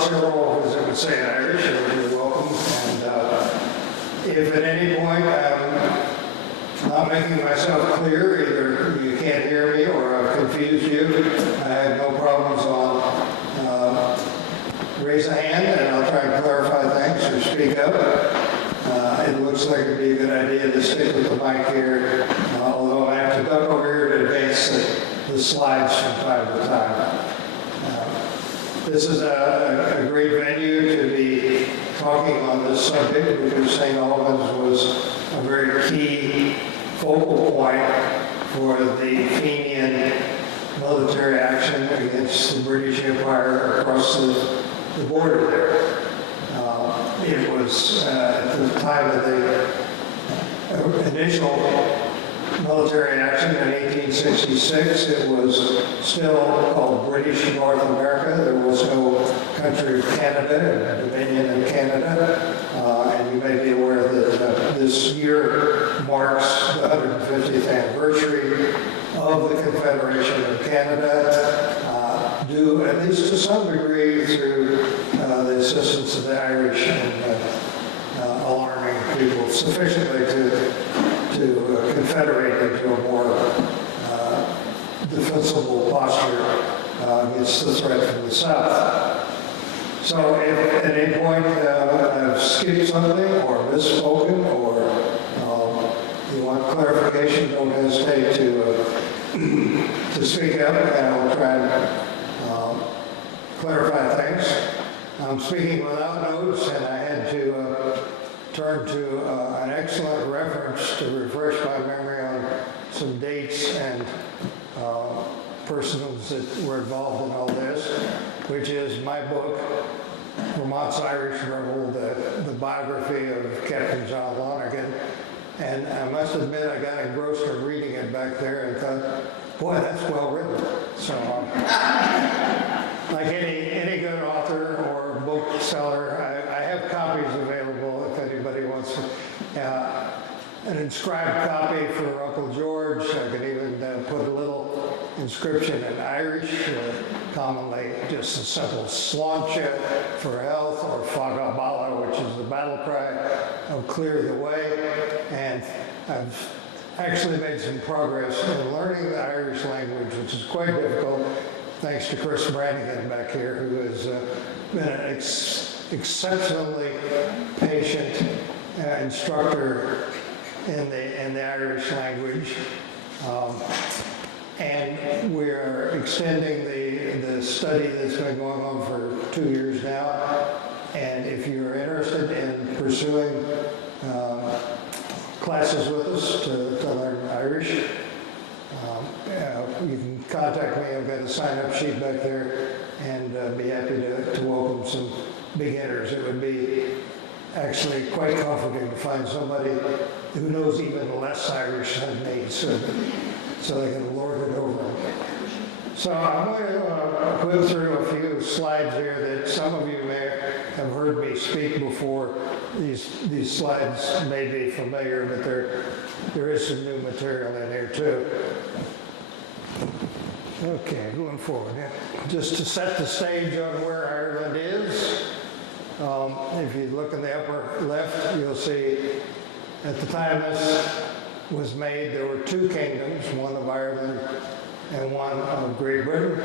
several, as I would say in Irish, you're welcome. And if at any point I'm not making myself clear, either you can't hear me or I've confused you, I have no problems on raise a hand and I'll try and clarify things or speak up. It looks like it'd be a good idea to stick with the mic here, although I have to duck over here to advance the slides from time to time. This is a great venue to be talking on this subject because St. Albans was a very key focal point for the Fenian military action against the British Empire across the border there. It was at the time of the initial military action in 1866, it was still called British North America. There was no country of Canada, a dominion in Canada. And you may be aware that this year marks the 150th anniversary of the Confederation of Canada, due at least to some degree through the assistance of the Irish and alarming people sufficiently to confederate into a more defensible posture against the threat from the south. So if at any point I've skipped something or misspoken or you want clarification, don't hesitate to speak up and I'll try and clarify things. I'm speaking without notes and I had to turn to an excellent reference to refresh my memory on some dates and persons that were involved in all this, which is my book, Vermont's Irish Rebel, the biography of Captain John Lonergan. And I must admit, I got engrossed in reading it back there and thought, boy, that's well written. So, like any good author or bookseller, I have copies available if anybody wants an inscribed copy for Uncle George. I could even put a little inscription in Irish, commonly just a simple sláinte for health, or Fágá Balla, which is the battle cry of clear the way. And I've actually made some progress in learning the Irish language, which is quite difficult, thanks to Chris Brannigan back here, who has been an exceptionally patient instructor in the Irish language. And we're extending the study that's been going on for 2 years now. And if you're interested in pursuing classes with us to learn Irish, you can contact me. I've got a sign-up sheet back there, and be happy to welcome some beginners. It would be actually quite comforting to find somebody who knows even less Irish than me, so they can lord it over. So I'm going to go through a few slides here that some of you may have heard me speak before. These slides may be familiar, but there is some new material in here too. Okay, going forward. Just to set the stage on where Ireland is, if you look in the upper left, you'll see at the time this was made, there were two kingdoms, one of Ireland and one of Great Britain,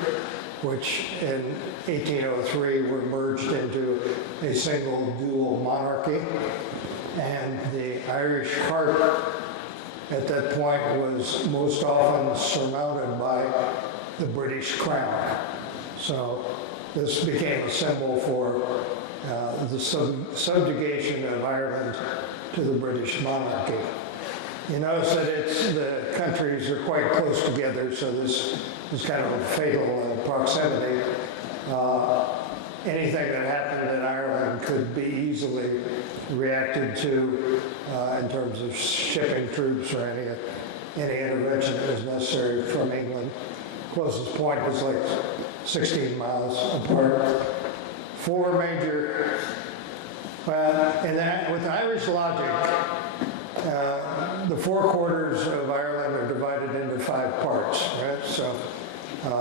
which in 1803 were merged into a single dual monarchy. And the Irish heart at that point was most often surmounted by the British crown. So this became a symbol for the subjugation of Ireland to the British monarchy. You notice that the countries are quite close together, so this is kind of a fatal proximity. Anything that happened in Ireland could be easily reacted to in terms of shipping troops or any intervention that was necessary from England. Closest point was like 16 miles apart. Four major, with Irish logic, the four quarters of Ireland are divided into 5 parts, right? So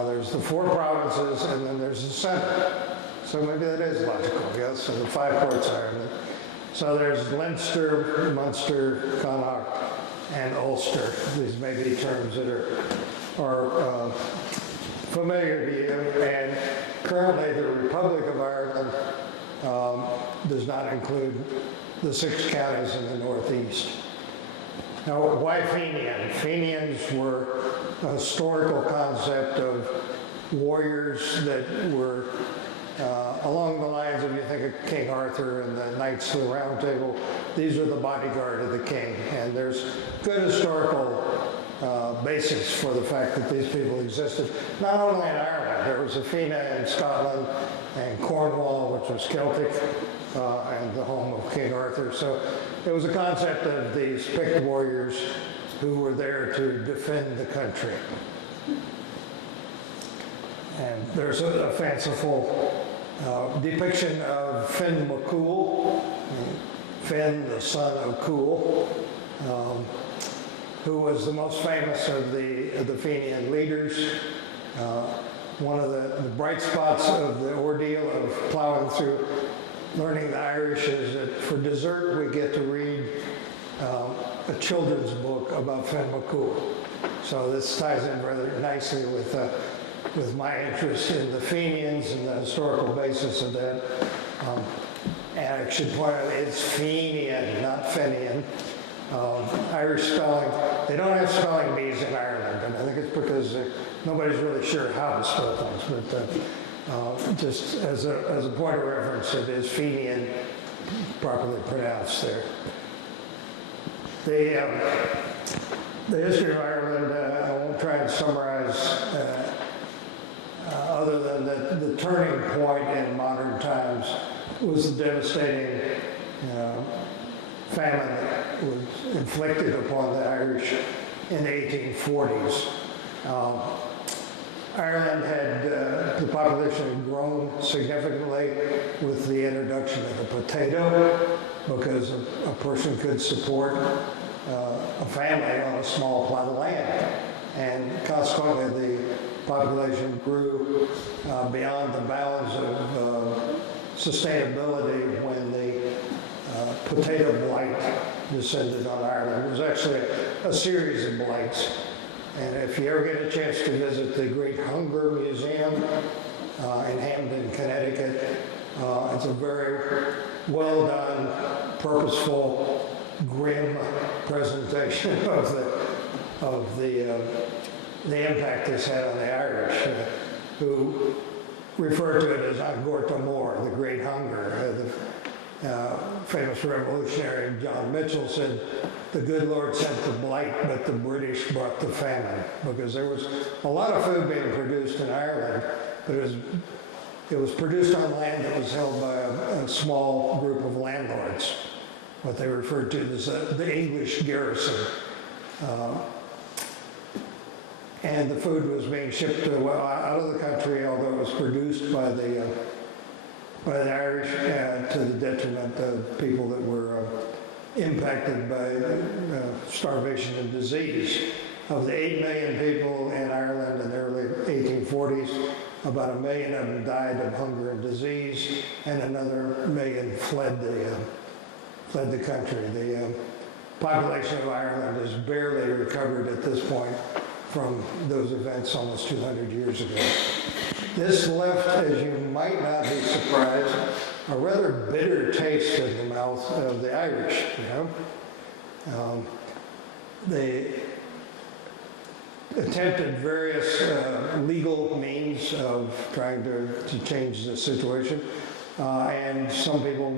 there's the 4 provinces, and then there's the center. So maybe that is logical, yes. So the 5 parts Ireland. So there's Leinster, Munster, Connacht, and Ulster. These may be terms that are familiar to you. And currently the Republic of Ireland does not include the 6 counties in the northeast. Now, why Fenian? Fenians were a historical concept of warriors that were along the lines of, you think of King Arthur and the Knights of the Round Table. These are the bodyguard of the king. And there's good historical basis for the fact that these people existed. Not only in Ireland, there was a Fena in Scotland and Cornwall, which was Celtic, and the home of King Arthur. So it was a concept of these picked warriors who were there to defend the country. And there's a fanciful depiction of Finn MacCool, Finn, the son of Cool, who was the most famous of the Fenian leaders. One of the bright spots of the ordeal of plowing through learning the Irish is that for dessert we get to read a children's book about Finn MacCool. So this ties in rather nicely with my interest in the Fenians and the historical basis of that. And I should point out it's Fenian, not Fenian. Irish spelling, they don't have spelling bees in Ireland, and I think it's because nobody's really sure how to spell things, but just as a point of reference, it is Fenian, properly pronounced there. The history of Ireland, I won't try and summarize other than that the turning point in modern times was the devastating famine that was inflicted upon the Irish in the 1840s. Ireland had, the population had grown significantly with the introduction of the potato, because a person could support a family on a small plot of land. And consequently, the population grew beyond the bounds of sustainability when the potato blight descended on Ireland. It was actually a series of blights. And if you ever get a chance to visit the Great Hunger Museum in Hamden, Connecticut, it's a very well done, purposeful, grim presentation of the impact this had on the Irish, who refer to it as Angorta Mór, the Great Hunger. The famous revolutionary John Mitchell said, the good Lord sent the blight, but the British brought the famine, because there was a lot of food being produced in Ireland, but it was produced on land that was held by a small group of landlords, what they referred to as the English garrison. And the food was being shipped out of the country, although it was produced by the Irish, to the detriment of people that were impacted by starvation and disease. Of the 8 million people in Ireland in the early 1840s, about 1 million of them died of hunger and disease, and another 1 million fled the country. The population of Ireland has barely recovered at this point from those events almost 200 years ago. This left, as you might not be surprised, a rather bitter taste in the mouth of the Irish, They attempted various legal means of trying to change the situation, and some people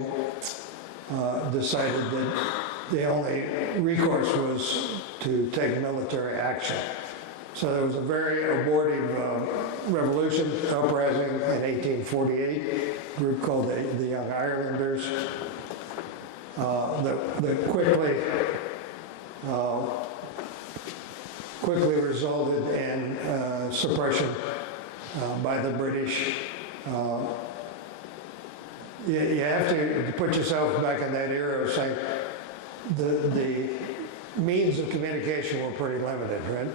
decided that the only recourse was to take military action. So there was a very abortive revolution, uprising in 1848, a group called the Young Irelanders, that quickly resulted in suppression by the British. You have to put yourself back in that era of saying the means of communication were pretty limited, right?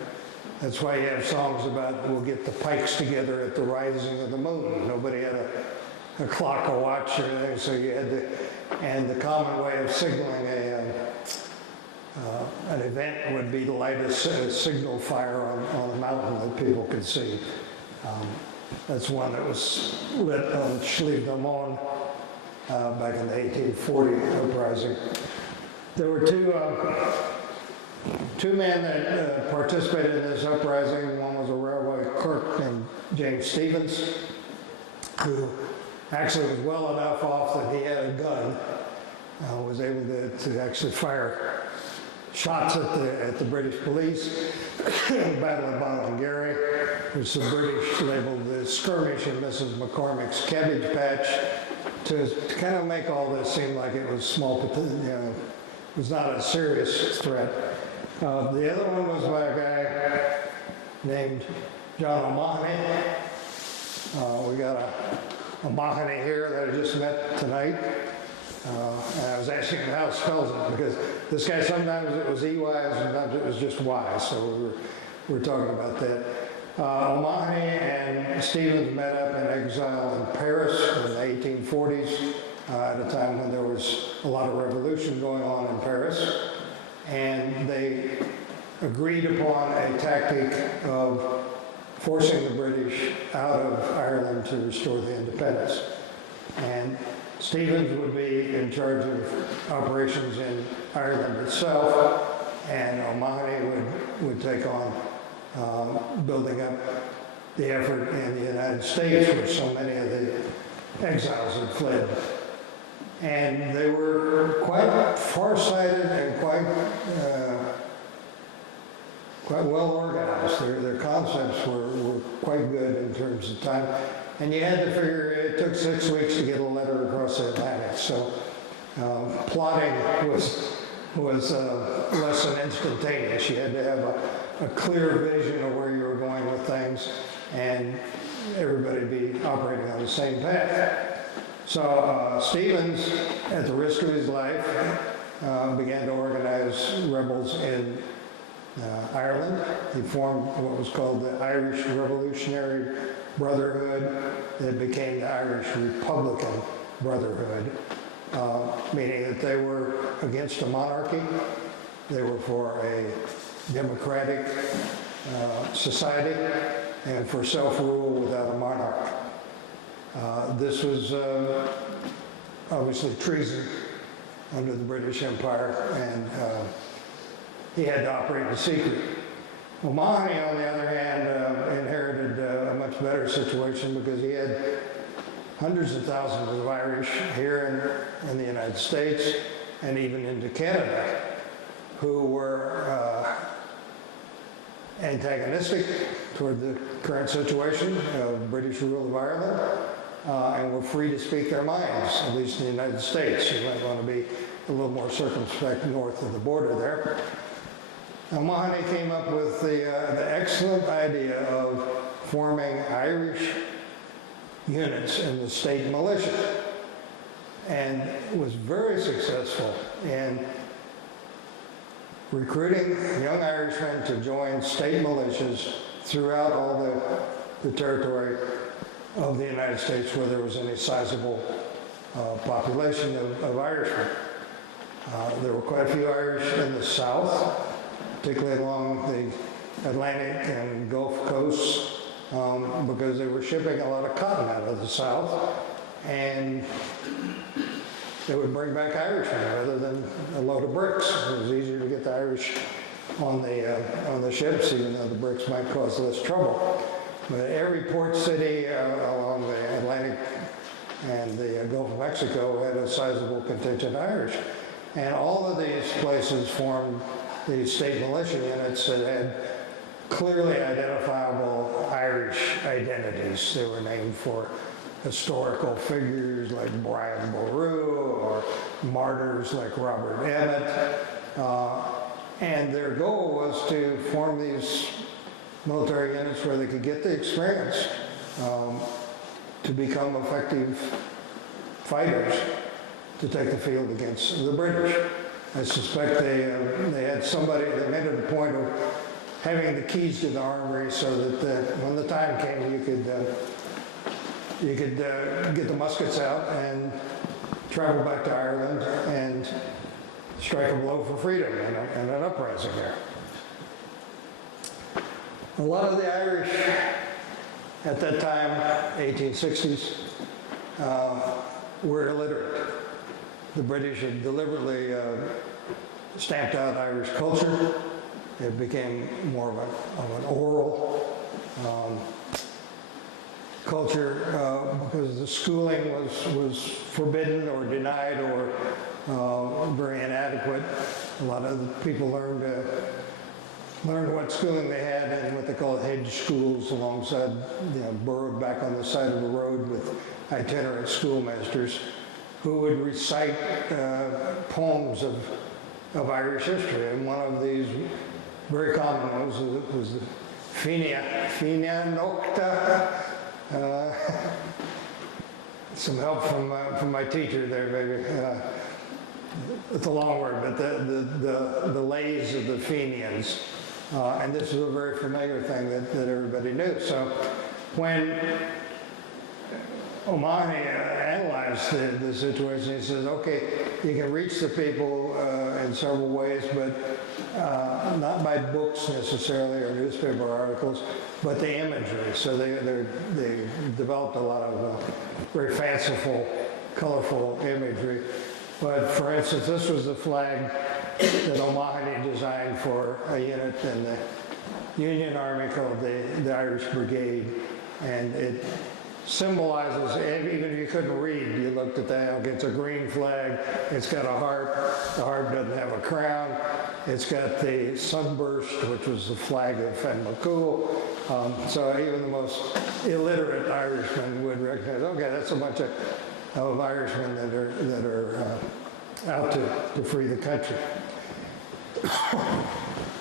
That's why you have songs about we'll get the pikes together at the rising of the moon. Nobody had a clock, a watch, or anything, so you had to, and the common way of signaling an event would be to light a signal fire on a mountain that people could see. That's one that was lit on Schlieffen back in the 1840 uprising. There were two men that participated in this uprising. One was a railway clerk named James Stevens, who actually was well enough off that he had a gun, was able to actually fire shots at the British police in the Battle of Ballingarry, which the British labeled the skirmish in Mrs. McCormick's cabbage patch, to kind of make all this seem like it was small, it was not a serious threat. The other one was by a guy named John O'Mahony. We got a Mahoney here that I just met tonight. And I was asking him how it spells it, because this guy, sometimes it was EY, and sometimes it was just Y, so we were talking about that. O'Mahony and Stevens met up in exile in Paris in the 1840s, at a time when there was a lot of revolution going on in Paris, and they agreed upon a tactic of forcing the British out of Ireland to restore the independence. And Stevens would be in charge of operations in Ireland itself, and O'Mahony would take on building up the effort in the United States, where so many of the exiles had fled. And they were quite far-sighted and quite well organized. Their concepts were quite good in terms of time. And you had to figure it took 6 weeks to get a letter across the Atlantic. So plotting was less than instantaneous. You had to have a clear vision of where you were going with things, and everybody be operating on the same path. So Stevens, at the risk of his life, began to organize rebels in Ireland. He formed what was called the Irish Revolutionary Brotherhood. It became the Irish Republican Brotherhood, meaning that they were against a monarchy. They were for a democratic society and for self-rule without a monarch. This was obviously treason under the British Empire, and he had to operate in secret. O'Mahony, on the other hand, inherited a much better situation, because he had hundreds of thousands of Irish here in the United States and even into Canada, who were antagonistic toward the current situation of British rule of Ireland, and were free to speak their minds, at least in the United States. You might want to be a little more circumspect north of the border there. O'Mahony came up with the excellent idea of forming Irish units in the state militia, and was very successful in recruiting young Irishmen to join state militias throughout all the territory of the United States where there was any sizable population of Irishmen. There were quite a few Irish in the South, particularly along the Atlantic and Gulf coasts, because they were shipping a lot of cotton out of the South, and they would bring back Irishmen rather than a load of bricks. It was easier to get the Irish on the ships, even though the bricks might cause less trouble. But every port city along the Atlantic and the Gulf of Mexico had a sizable contingent of Irish. And all of these places formed these state militia units that had clearly identifiable Irish identities. They were named for historical figures like Brian Boru or martyrs like Robert Emmet. And their goal was to form these military units where they could get the experience to become effective fighters to take the field against the British. I suspect they had somebody that made it a point of having the keys to the armory so that when the time came, you could you could get the muskets out and travel back to Ireland and strike a blow for freedom and an uprising there. A lot of the Irish at that time, 1860s, were illiterate. The British had deliberately stamped out Irish culture. It became more of an oral culture because the schooling was forbidden or denied or very inadequate. A lot of the people learned what schooling they had in what they call hedge schools alongside, burrowed back on the side of the road with itinerant schoolmasters who would recite poems of Irish history. And one of these very common ones was the Fenian some help from my teacher there, maybe. It's a long word, but the lays of the Fenians. And this is a very familiar thing that everybody knew. So when O'Mahony analyzed the situation, he says, okay, you can reach the people in several ways, but not by books necessarily or newspaper articles, but the imagery. So they developed a lot of very fanciful, colorful imagery. But for instance, this was the flag that O'Mahony designed for a unit in the Union Army called the Irish Brigade. And it symbolizes, even if you couldn't read, you looked at that, okay, it's a green flag, it's got a harp, the harp doesn't have a crown, it's got the sunburst, which was the flag of Fenn-McCool. So even the most illiterate Irishman would recognize, okay, that's a bunch of Irishmen that are out to free the country.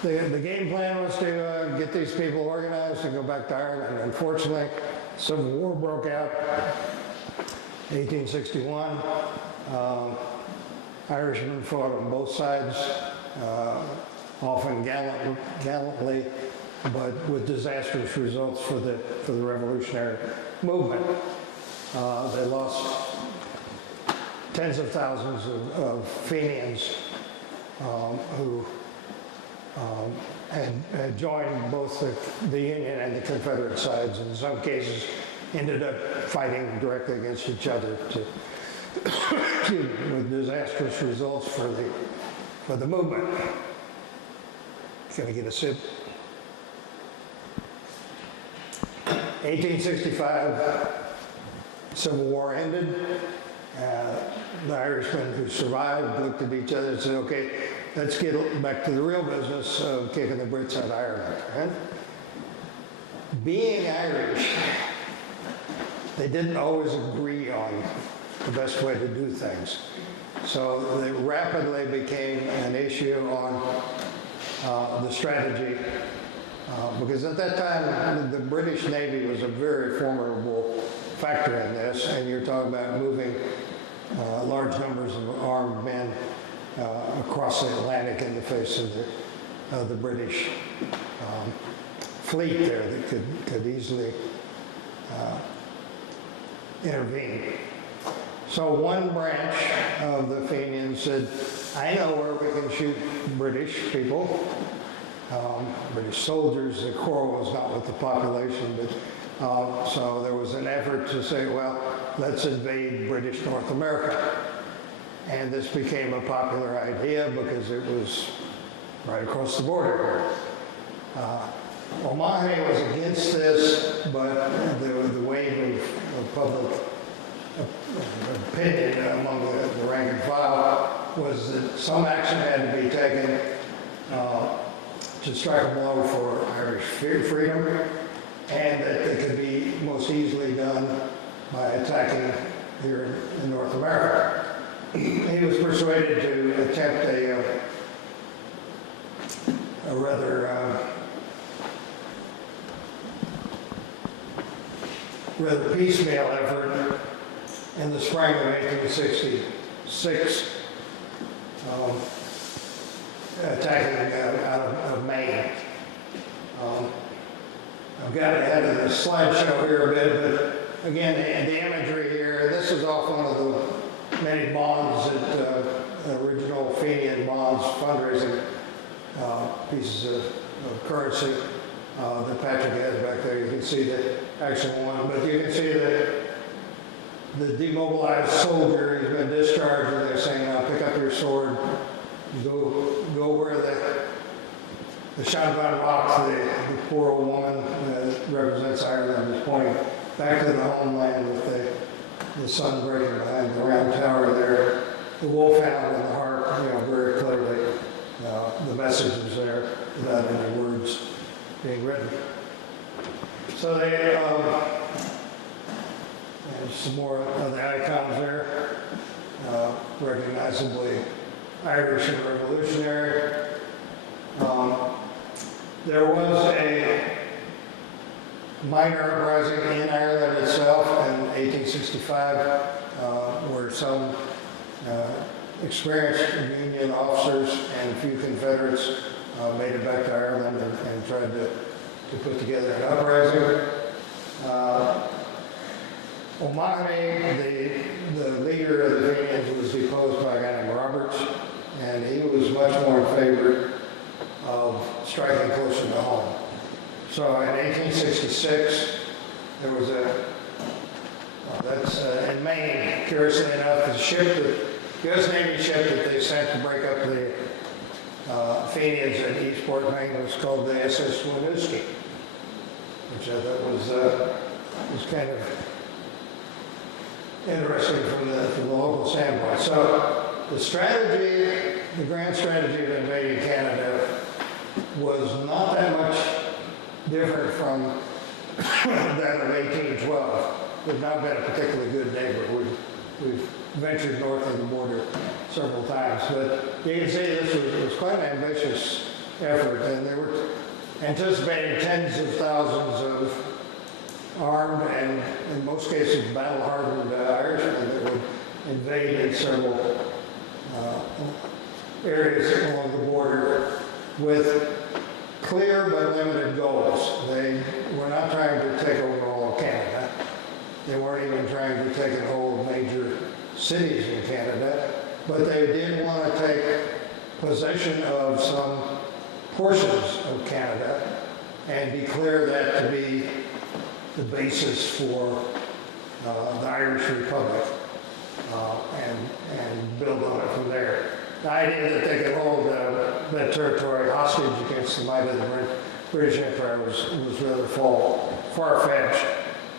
The game plan was to get these people organized and go back to Ireland. Unfortunately, Civil War broke out, 1861. Irishmen fought on both sides, often gallantly, but with disastrous results for the revolutionary movement. They lost tens of thousands of Fenians who had joined both the Union and the Confederate sides, and in some cases ended up fighting directly against each other with disastrous results for the movement. Can I get a sip? 1865, Civil War ended. The Irishmen who survived looked at each other and said, okay, let's get back to the real business of kicking the Brits out of Ireland. Right? Being Irish, they didn't always agree on the best way to do things. So they rapidly became an issue on the strategy. Because at that time, the British Navy was a very formidable factor in this, and you're talking about moving large numbers of armed men across the Atlantic in the face of the British fleet there that could easily intervene. So one branch of the Fenians said, I know where we can shoot British people, British soldiers. The quarrel was not with the population, but so there was an effort to say, well, let's invade British North America. And this became a popular idea because it was right across the border here. O'Mahony was against this, but the wave of public opinion among the rank and file was that some action had to be taken to strike a blow for Irish freedom, and that it could be most easily done by attacking here in North America. He was persuaded to attempt a rather piecemeal effort in the spring of 1866, attacking out of Maine. I've got ahead of the slideshow here a bit, again, the imagery here, this is off one of the many bonds that original Fenian bonds, fundraising pieces of currency that Patrick has back there. You can see the actual one, but you can see that the demobilized soldier has been discharged, and they're saying, now pick up your sword, go where the Shanvan Rock, the poor old woman that represents Ireland, is pointing back to the homeland with the sun breaking behind the round tower there. The wolfhound and the harp, very clearly, the message is there without any words being written. So they, and some more of the icons there, recognizably Irish and revolutionary. There was a minor uprising in Ireland itself in 1865, where some experienced Union officers and a few Confederates made it back to Ireland and tried to put together an uprising. O'Mahony, the leader of the Fenians, was deposed by a guy named Roberts, and he was much more in favor of striking closer to home. So in 1866, there was in Maine, curiously enough, the U.S. Navy ship that they sent to break up the Fenians at Eastport, Maine, was called the SS Winooski, which I thought was kind of interesting from the local standpoint. So the grand strategy of invading Canada was not that much different from that of 1812. We've not been a particularly good neighbor. We've ventured north of the border several times, but you can see this was quite an ambitious effort, and they were anticipating tens of thousands of armed and, in most cases, battle-hardened Irishmen that would invade in several areas along the border with clear but limited goals. They were not trying to take over all of Canada. They weren't even trying to take and hold major cities in Canada, but they did want to take possession of some portions of Canada and declare that to be the basis for the Irish Republic and build on it from there. The idea that they could hold that territory hostage against the might of the British Empire was rather far-fetched,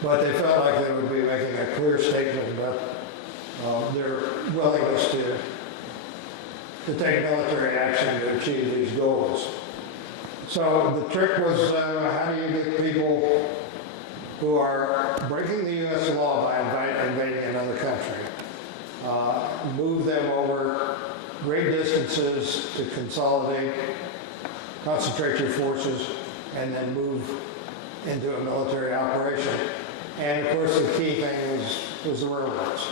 but they felt like they would be making a clear statement about their willingness to take military action to achieve these goals. So the trick was, how do you get people who are breaking the U.S. law by invading another country, move them over great distances to consolidate, concentrate your forces, and then move into a military operation. And of course the key thing was the railroads.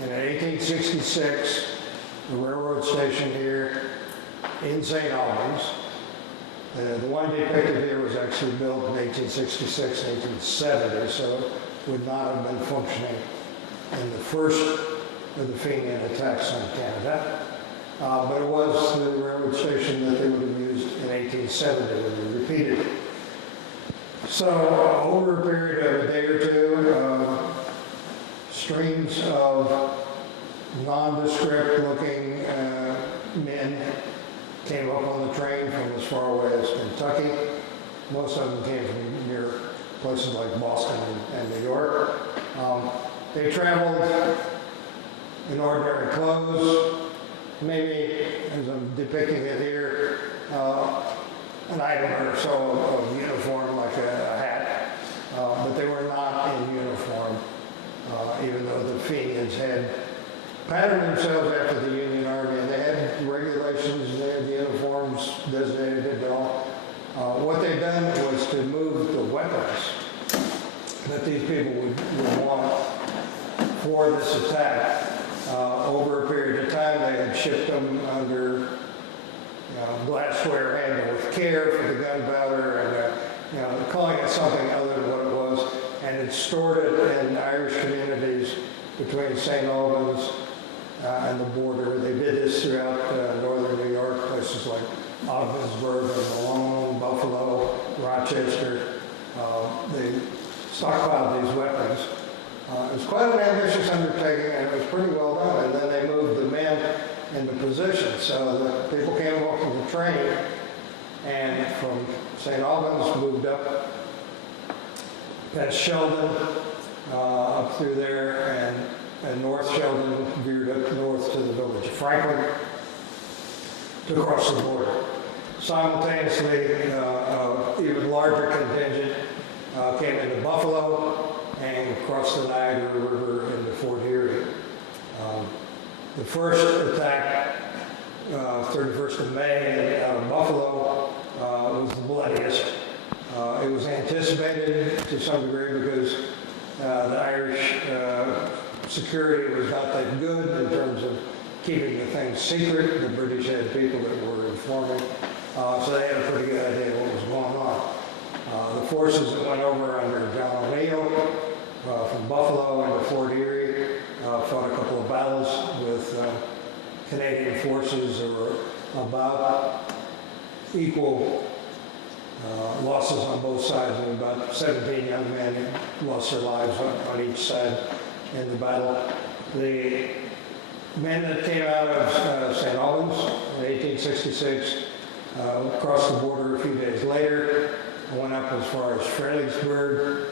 And in 1866, the railroad station here in St. Albans, the one depicted here was actually built in 1866, 1870, so it would not have been functioning in the first of the Fenian attacks on Canada. But it was the railroad station that they would have used in 1870 when they repeated it. So over a period of a day or two, streams of nondescript looking men came up on the train from as far away as Kentucky. Most of them came from near places like Boston and New York. They traveled in ordinary clothes, maybe, as I'm depicting it here, an item or so of uniform, like a hat, but they were not in uniform, even though the Fenians had patterned themselves after the Union Army, and they had regulations, they had the uniforms designated and all. What they'd done was to move the weapons that these people would want for this attack. Over a period of time, they had shipped them under glassware handled with care for the gunpowder, and calling it something other than what it was. and it stored it in Irish communities between St. Albans and the border. They did this throughout northern New York, places like Ogdensburg and Malone, Buffalo, Rochester. They stockpiled these weapons. It was quite an ambitious undertaking, and it was pretty well done. And then they moved the men into position. So the people came off of the train, and from St. Albans moved up past Sheldon, up through there, and North Sheldon veered up north to the village of Franklin to cross the border. Simultaneously, even larger contingent came into Buffalo and crossed the Niagara River into Fort Erie. The first attack, 31st of May, out of Buffalo, was the bloodiest. It was anticipated to some degree because the Irish security was not that good in terms of keeping the things secret. The British had people that were informing, so they had a pretty good idea of what was going on. The forces that went over under John O'Neill from Buffalo into Fort Erie fought a couple of battles with Canadian forces. There were about equal losses on both sides, and about 17 young men lost their lives on each side in the battle. The men that came out of St. Albans in 1866 crossed the border a few days later, went up as far as Fredericksburg,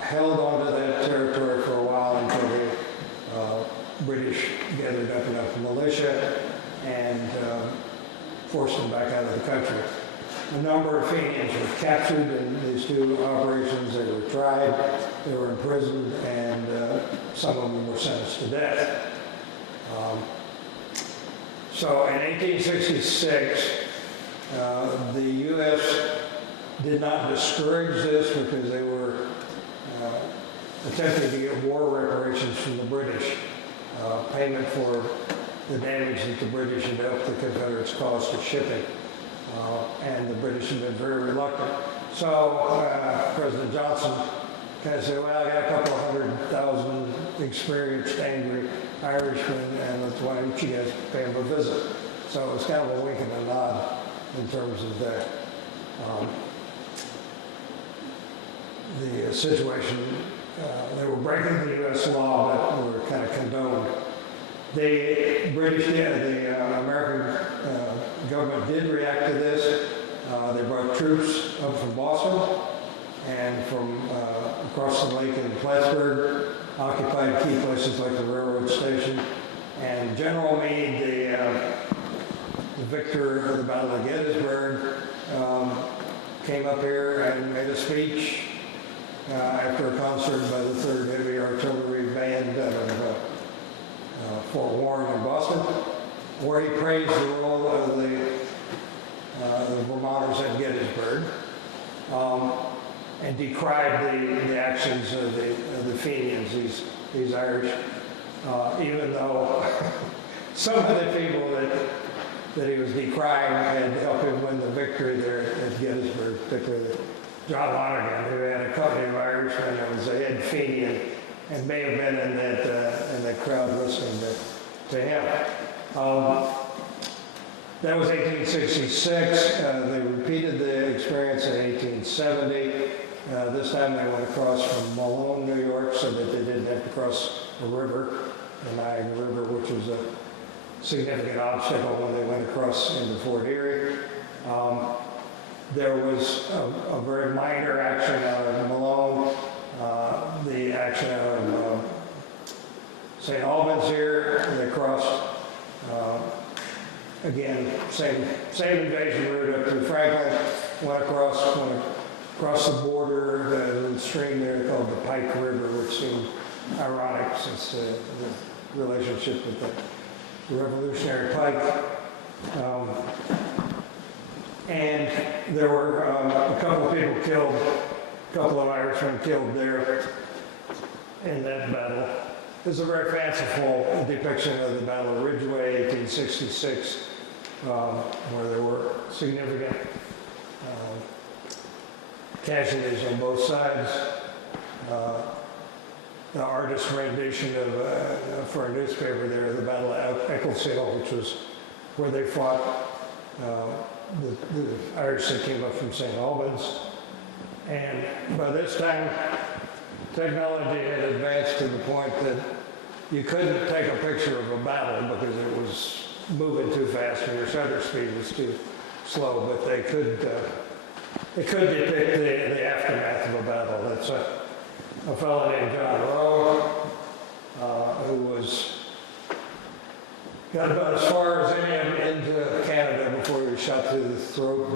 held onto that territory for a while until the British gathered up enough militia and forced them back out of the country. A number of Fenians were captured in these two operations. They were tried, they were imprisoned, and some of them were sentenced to death. So in 1866, the U.S. did not discourage this because they were attempting to get war reparations from the British, payment for the damage that the British had helped the Confederates cause to shipping. And the British had been very reluctant. So President Johnson kind of said, well, I got a couple of 100,000 experienced, angry Irishmen, and why don't you guys pay them a visit? So it was kind of a wink and a nod in terms of that. The situation, they were breaking the U.S. law, but they were kind of condoned. The British, the American government did react to this. They brought troops up from Boston and from across the lake in Plattsburgh, occupied key places like the railroad station. And General Meade, the victor of the Battle of Gettysburg, came up here and made a speech after a concert by the 3rd Heavy Artillery Band out of Fort Warren in Boston, where he praised the role of the Vermonters at Gettysburg and decried the actions of the Fenians, these Irish, even though some of the people that he was decrying had helped him win the victory there at Gettysburg, particularly John Lonergan, who had a company of Irishmen that was a head Fenian and may have been in that crowd listening to him. That was 1866. They repeated the experience in 1870. This time they went across from Malone, New York, so that they didn't have to cross a river, the Niagara River, which was a significant obstacle when they went across into Fort Erie. There was a very minor action out of Malone. The action out of St. Albans here, they crossed, again, same invasion route up through Franklin, went across the border, the stream there called the Pike River, which seemed ironic since the relationship with the Revolutionary Pike. And there were a couple of people killed, a couple of Irishmen killed there in that battle. This is a very fanciful depiction of the Battle of Ridgeway, 1866, where there were significant casualties on both sides. the artist rendition of for a newspaper there, the Battle of Ecclesfield, which was where they fought the Irish that came up from St. Albans. And by this time, technology had advanced to the point that you couldn't take a picture of a battle because it was moving too fast and your shutter speed was too slow, but they could depict the aftermath of a battle. That's a fellow named John Rowe, who got about as far as any of them into Canada before he was shot through the throat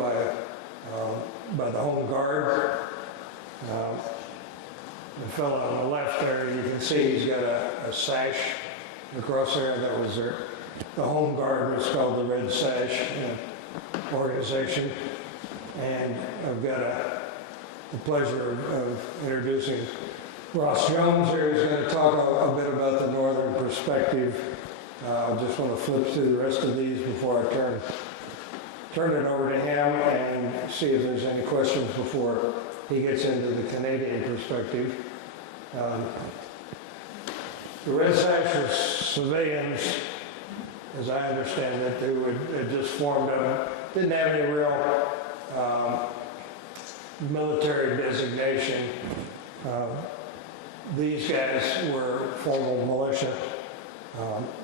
by the Home Guard. The fellow on the left there, you can see he's got a sash across there. That was the Home Guard was called the Red Sash organization. And I've got the pleasure of introducing Ross Jones here. He's going to talk a bit about the northern perspective. I just want to flip through the rest of these before I turn it over to him and see if there's any questions before he gets into the Canadian perspective. The Red Sash was civilians, as I understand it. They had just formed up, didn't have any real military designation. These guys were formal militia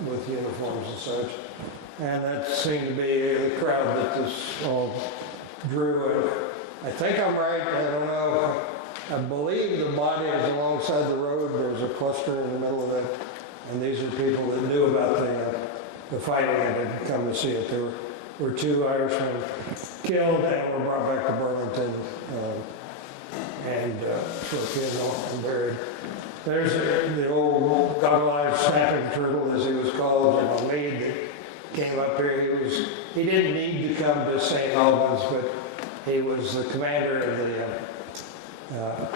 with uniforms and such. And that seemed to be the crowd that this all drew. I think I'm right, I don't know. I believe the body is alongside the road. There's a cluster in the middle of it. And these are people that knew about the fighting and had come to see it. There were 2 Irishmen killed and were brought back to Burlington and for a funeral and buried. There's the old goggle-eyed snapping turtle, as he was called, General Meade, that came up here. He didn't need to come to St. Albans, but he was the commander of the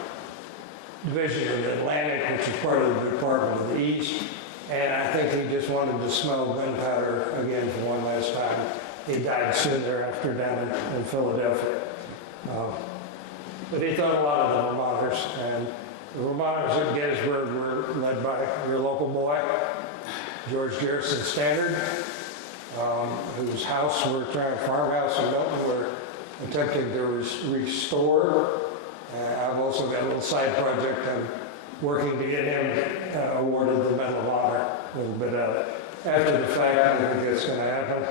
Division of the Atlantic, which is part of the Department of the East. And I think he just wanted to smell gunpowder again for one last time. He died soon thereafter down in Philadelphia. But he thought a lot of the Vermonters. And the Vermonters at Gettysburg were led by your local boy, George Garrison Standard, whose house farmhouse in Milton we're attempting to restore. I've also got a little side project. I'm working to get him awarded the Medal of Honor a little bit of it. After the fact, I think it's going to happen.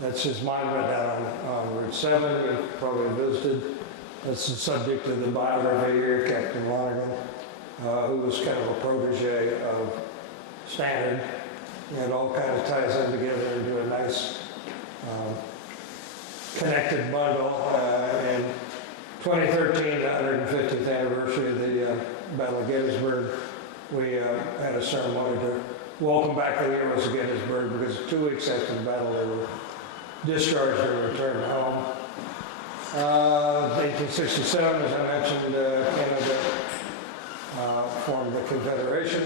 That's his monument down on Route 7. You've probably visited. That's the subject of the biography here, Captain Lonergan, who was kind of a protege of Standard. It all kind of ties in together into a nice connected bundle. In 2013, the 150th anniversary of the Battle of Gettysburg, we had a ceremony to welcome back the heroes of Gettysburg because 2 weeks after the battle they were discharged and returned home. 1867, as I mentioned, Canada formed the Confederation.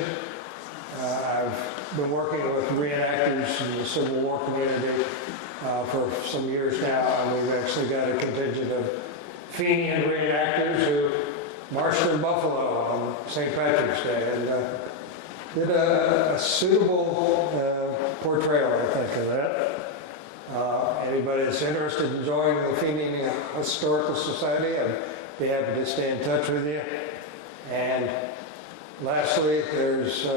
I've been working with reenactors in the Civil War community for some years now, and we've actually got a contingent of Fenian reenactors who marched in Buffalo on St. Patrick's Day and did a suitable portrayal, I think, of that. Anybody that's interested in joining the Fenian Historical Society, I'd be happy to stay in touch with you. And lastly, there's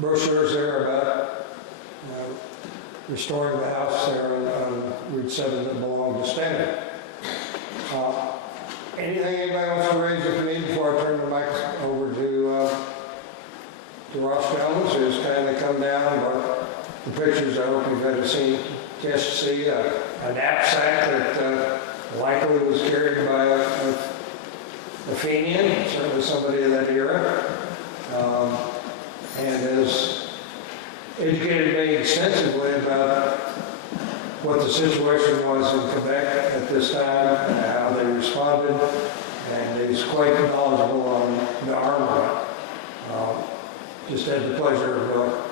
brochures there about restoring the house there on Route 7 that belonged to Standard. Anything anybody wants to raise with me before I turn the mic over to Ross Jones, who's kind of come down about the pictures I hope you've had a chance to see. A knapsack that likely was carried by a Fenian, certainly somebody of that era, and has educated me extensively about what the situation was in Quebec at this time and how they responded, and he's quite knowledgeable on the armament. Just had the pleasure of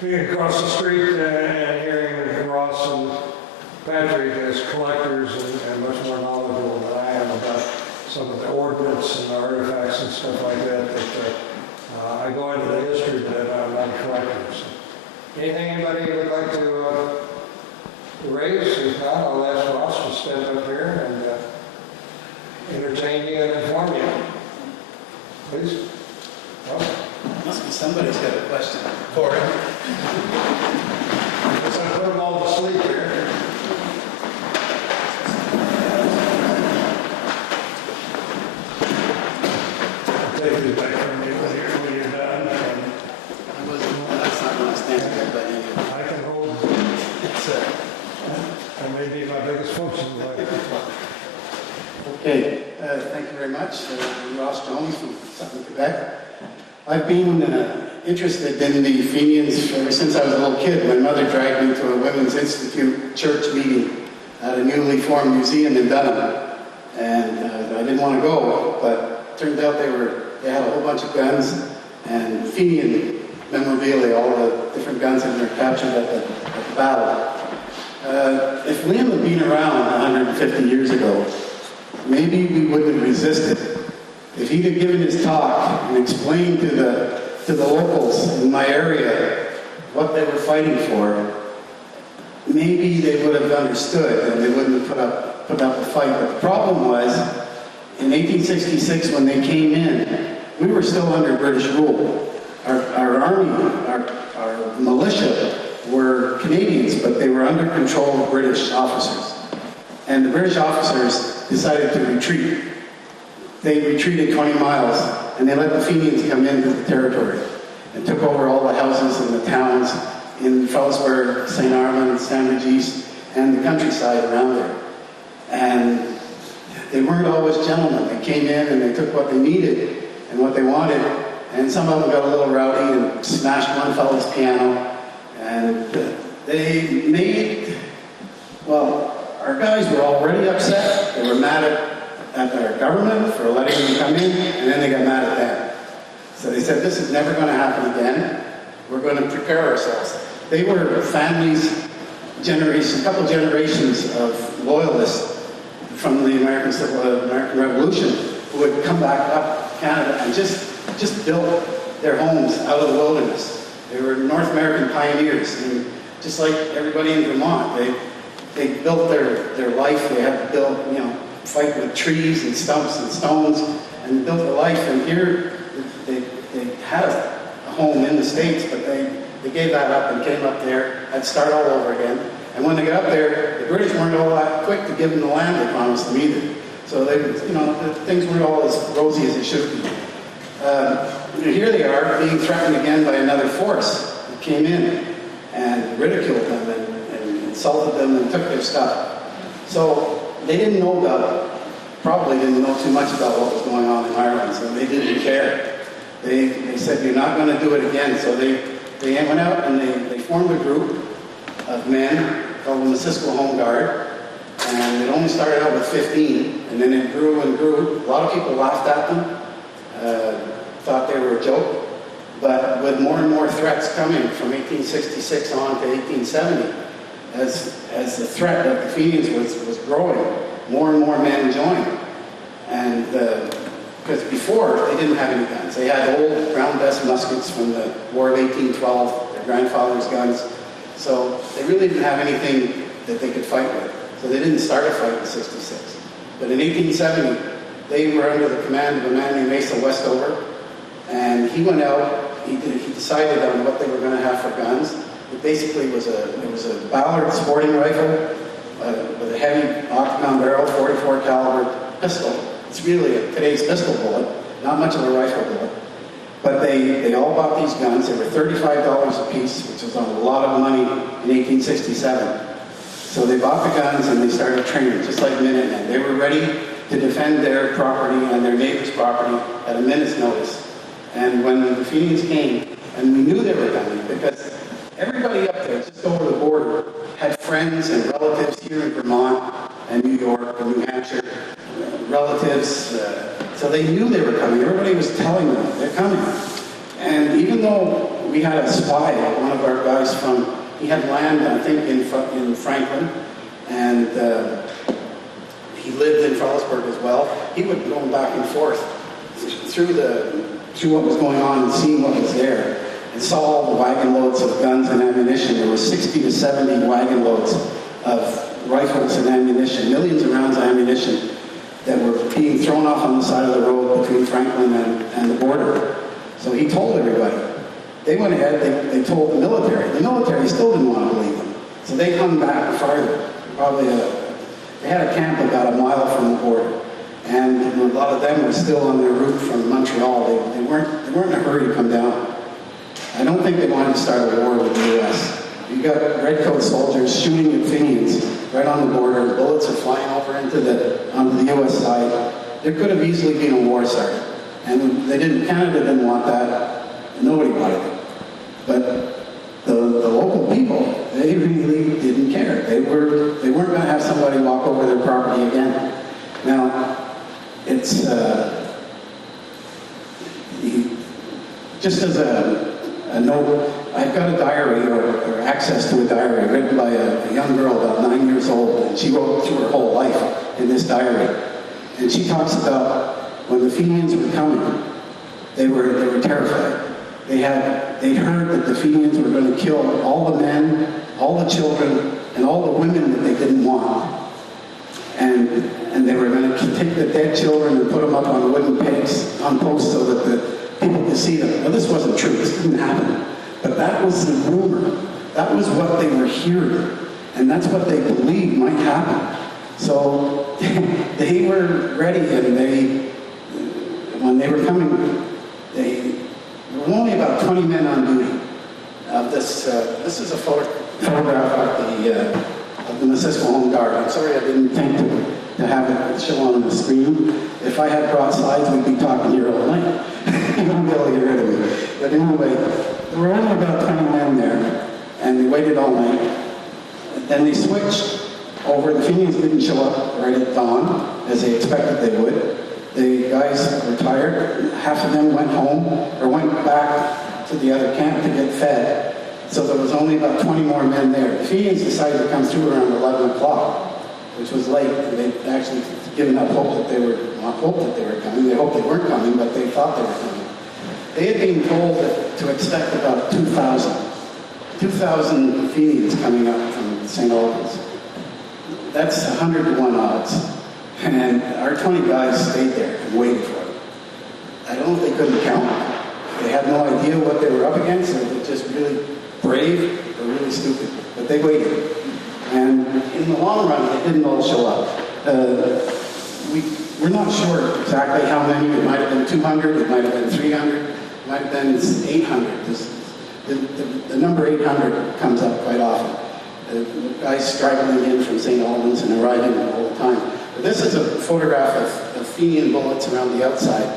being across the street and hearing Ross and Patrick as collectors and much more knowledgeable than I am about some of the ordnance and the artifacts and stuff like that, I go into the history, but I'm not a collector. So. Anything anybody would like to raise? If not, I'll ask Ross to stand up here and entertain you and inform you. Please. Ross? Must be somebody's got a question for him. Guess I put them all to sleep here. I'll take these back from you when you're done. That's not going to stand here, but I can hold. That may be my biggest function in life. okay. Thank you very much. Ross Jones from Southern Quebec. I've been interested in the Fenians ever since I was a little kid. My mother dragged me to a Women's Institute church meeting at a newly formed museum in Dunham. And I didn't want to go, but it turned out they had a whole bunch of guns and Fenian memorabilia, all the different guns that were captured at the battle. If Liam had been around 150 years ago, maybe we wouldn't have resisted. If he'd have given his talk and explained to the locals in my area what they were fighting for, maybe they would have understood and they wouldn't have put up a fight. But the problem was, in 1866 when they came in, we were still under British rule. Our army, our militia were Canadians, but they were under control of British officers. And the British officers decided to retreat. They retreated 20 miles, and they let the Fenians come into the territory and took over all the houses and the towns in Fellsburg, St. Armand, Sandwich East, and the countryside around there. And they weren't always gentlemen. They came in and they took what they needed and what they wanted, and some of them got a little rowdy and smashed one fellow's piano. And they made, well, our guys were already upset. They were mad at our government for letting them come in, and then they got mad at them. So they said, this is never going to happen again. We're going to prepare ourselves. They were families, a couple generations of loyalists from the American Revolution who had come back up Canada and just built their homes out of the wilderness. They were North American pioneers, and just like everybody in Vermont, they built their life. They had to build, fight with trees and stumps and stones, and built a life. And here, they had a home in the States, but they gave that up and came up there and start all over again. And when they got up there, the British weren't all that quick to give them the land they promised them either. So things weren't all as rosy as they should be. Here they are being threatened again by another force that came in and ridiculed them and insulted them and took their stuff. So they probably didn't know too much about what was going on in Ireland, so they didn't care. They said, you're not going to do it again. So they went out and they formed a group of men called the Missisquoi Home Guard, and it only started out with 15, and then it grew and grew. A lot of people laughed at them, thought they were a joke, but with more and more threats coming from 1866 on to 1870, as the threat of the Fenians was growing, more and more men joined. And because before, they didn't have any guns. They had old round best muskets from the War of 1812, their grandfather's guns. So they really didn't have anything that they could fight with. So they didn't start a fight in 66. But in 1870, they were under the command of a man named Asa Westover. And he went out, he decided on what they were going to have for guns. It basically was a Ballard sporting rifle with a heavy octagon barrel, 44 caliber pistol. It's really today's pistol bullet, not much of a rifle bullet. But they all bought these guns. They were $35 a piece, which was a lot of money in 1867. So they bought the guns and they started training, just like Minutemen. They were ready to defend their property and their neighbor's property at a minute's notice. And when the Fenians came, and we knew they were coming, because everybody up there, just over the border, had friends and relatives here in Vermont and New York and New Hampshire, relatives, so they knew they were coming. Everybody was telling them they're coming. And even though we had a spy, one of our guys he had land, I think, in Franklin, and he lived in Frostburg as well. He would go back and forth through what was going on and seeing what was there, and saw all the wagon loads of guns and ammunition. There were 60 to 70 wagon loads of rifles and ammunition, millions of rounds of ammunition that were being thrown off on the side of the road between Franklin and the border. So he told everybody. They went ahead, they told the military. The military still didn't want to believe them. So they hung back farther. They had a camp about a mile from the border. And a lot of them were still on their route from Montreal. They weren't in a hurry to come down. I don't think they wanted to start a war with the U.S. You got redcoat soldiers shooting at Fenians right on the border. Bullets are flying over onto the U.S. side. There could have easily been a war started. And Canada didn't want that. Nobody wanted it. But the local people, they really didn't care. They weren't going to have somebody walk over their property again. Now, it's just as a note, I've got a diary or access to a diary written by a young girl about 9 years old, and she wrote through her whole life in this diary. And she talks about when the Fenians were coming, they were terrified. They'd heard that the Fenians were going to kill all the men, all the children, and all the women that they didn't want. And they were going to take the dead children and put them up on wooden pegs on posts so that the people could see them. Now, this wasn't true. This didn't happen. But that was the rumor. That was what they were hearing. And that's what they believed might happen. So they were ready, and when they were coming, there were only about 20 men on duty. This is a photograph of the Missisquoi Home Guard. I'm sorry I didn't think to have it show on the screen. If I had brought slides, we'd be talking here all night. You won't be able to get rid of me. But anyway, there were only about 20 men there, and they waited all night. Then they switched over. The Fenians didn't show up right at dawn, as they expected they would. The guys were tired. Half of them went home, or went back to the other camp to get fed. So there was only about 20 more men there. The Fenians decided to come through around 11 o'clock, which was late. And they'd actually given up hope that they were coming. They hoped they weren't coming, but they thought they were coming. They had been told to expect about 2,000 Fenians coming up from St. Albans. That's 100 to 1 odds. And our 20 guys stayed there and waited for them. I don't know if they couldn't count them. They had no idea what they were up against, or they're just really brave or really stupid. But they waited. And in the long run, they didn't all show up. We're not sure exactly how many. It might have been 200, it might have been 300, it might have been 800. The number 800 comes up quite often. Guys straggling in from St. Albans and arriving all the time. But this is a photograph of Fenian bullets around the outside,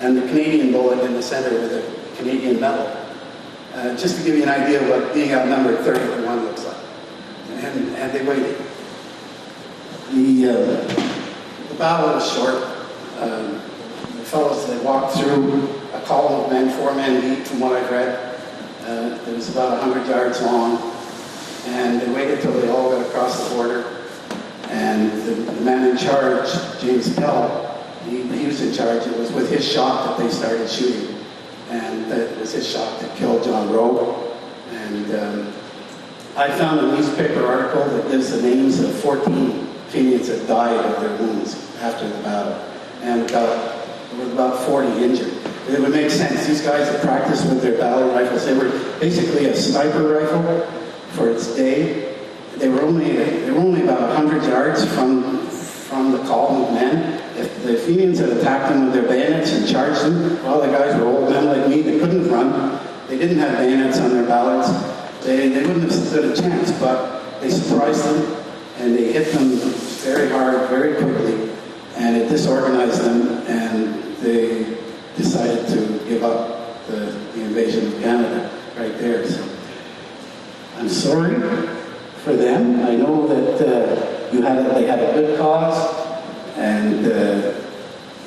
and the Canadian bullet in the center with a Canadian medal. Just to give you an idea of what being outnumbered 30 to 1 looks like. And they waited. The battle was short. The fellows, they walked through a column of men, 4 men deep from what I've read. It was about 100 yards long. And they waited till they all got across the border. And the man in charge, James Pell, he was in charge. It was with his shot that they started shooting. And it was his shot that killed John Rowe. And I found a newspaper article that gives the names of 14 Fenians that died of their wounds after the battle. And there were about 40 injured. It would make sense. These guys that practiced with their battle rifles, they were basically a sniper rifle for its day. They were only about 100 yards from the column of men. If the Fenians had attacked them with their bayonets and charged them, well, the guys were old men like me. They couldn't run. They didn't have bayonets on their ballards. They wouldn't have stood a chance, but they surprised them, and they hit them very hard, very quickly, and it disorganized them, and they decided to give up the invasion of Canada right there. So I'm sorry for them. I know that they had a good cause, and